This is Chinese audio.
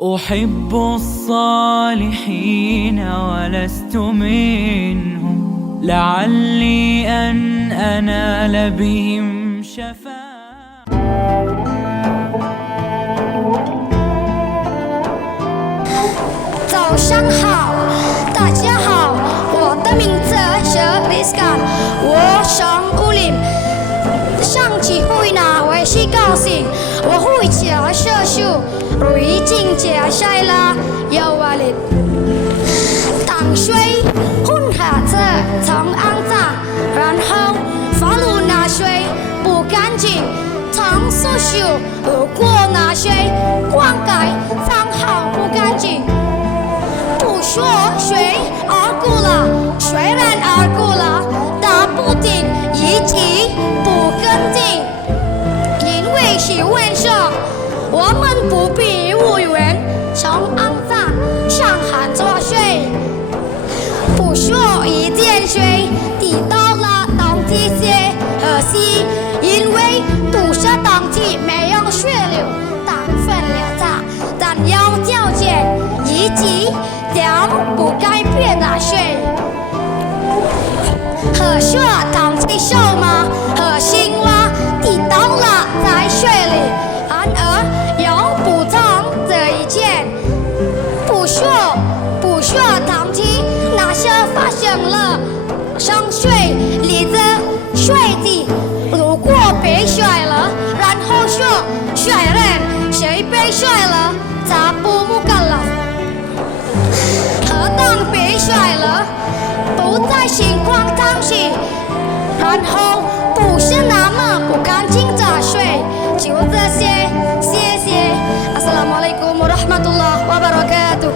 أحب الصالحين ولست منهم لعلي أن أنال بهم شفاعة 早上好，大家好，我的名字是 Rizkan， 我上五林。上机会呢，我是高兴，我会加射手，如已经加晒了，有我的当水混合着从肮脏，然后发入那水不干净，从手手路过那水灌溉放好不干净。 不说水而过了，虽然而过了，打不定以及不跟进，因为是晚上，我们不必无缘从肮脏上喊作水。不说一点水滴到了当地些河西，因为堵塞当地没有血流，当分流它，但要条件以及。 将不改变的水，河水当起手吗？和青蛙滴到了在水里，然而有不同这一件，不说当起那些发生了上水里的水滴，如果被甩了，然后说水人谁被甩了，咋不木干了？ 当被甩了，不在情况当时，然后不是那么不干净的水，就这些，谢谢。Assalamualaikum warahmatullahi wabarakatuh。